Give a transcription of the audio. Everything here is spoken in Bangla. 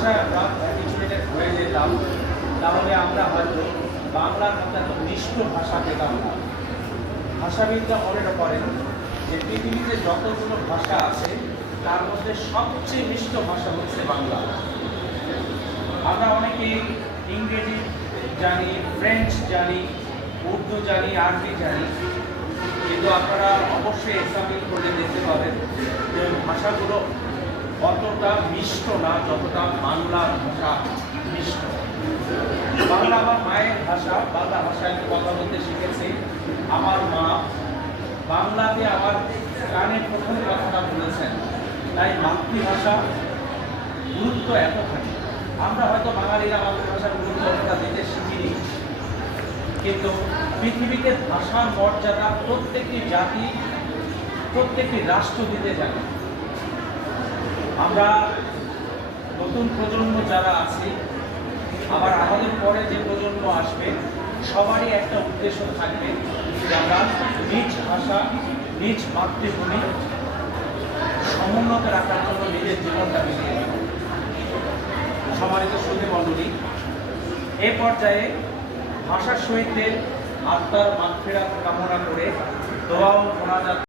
ভাষায় আমরা অ্যাবিচুয়েটেড হয়ে যেতাম, তাহলে আমরা হয়তো বাংলার মতো এত মিষ্ট ভাষা পেতাম না। ভাষাবিদরা মনে করেন যে পৃথিবীতে যতগুলো ভাষা আছে তার মধ্যে সবচেয়ে মিষ্ট ভাষা হচ্ছে বাংলা। আমরা অনেকেই ইংরেজি জানি, ফ্রেঞ্চ জানি, উর্দু জানি, আরবি জানি, কিন্তু আপনারা অবশ্যই এক্সামিন করলে দেখতে পাবেন যে ভাষাগুলো অতটা মিষ্ট না যতটা বাংলা ভাষা মিষ্ট। বাংলা আমার মায়ের ভাষা, বাংলা ভাষায় আমি কথা বলতে শিখেছি। আমার মা বাংলাতে আমার কানে প্রথম কথাটা বলেছেন, তাই মাতৃভাষা গুরুত্ব এতখানি। আমরা হয়তো বাঙালিরা মাতৃভাষার গুরুত্ব অতটা দিতে শিখিনি, কিন্তু পৃথিবীতে ভাষার মর্যাদা প্রত্যেকটি জাতি, প্রত্যেকটি রাষ্ট্র দিতে জানে। আমরা নতুন প্রজন্ম যারা আছি, আবার আমাদের পরে যে প্রজন্ম আসবে, সবারই একটা উদ্দেশ্য থাকবে যে আমরা নিজ ভাষা, নিজ মাতৃভূমি সমুন্নত রাখার জন্য নিজের জীবনটা বিলিয়ে দেব। সম্মানিত সুধী মণ্ডলী, এ পর্যায়ে ভাষা শহীদদের আত্মার মাগফিরাত কামনা করে দোয়া ও মোনাজাত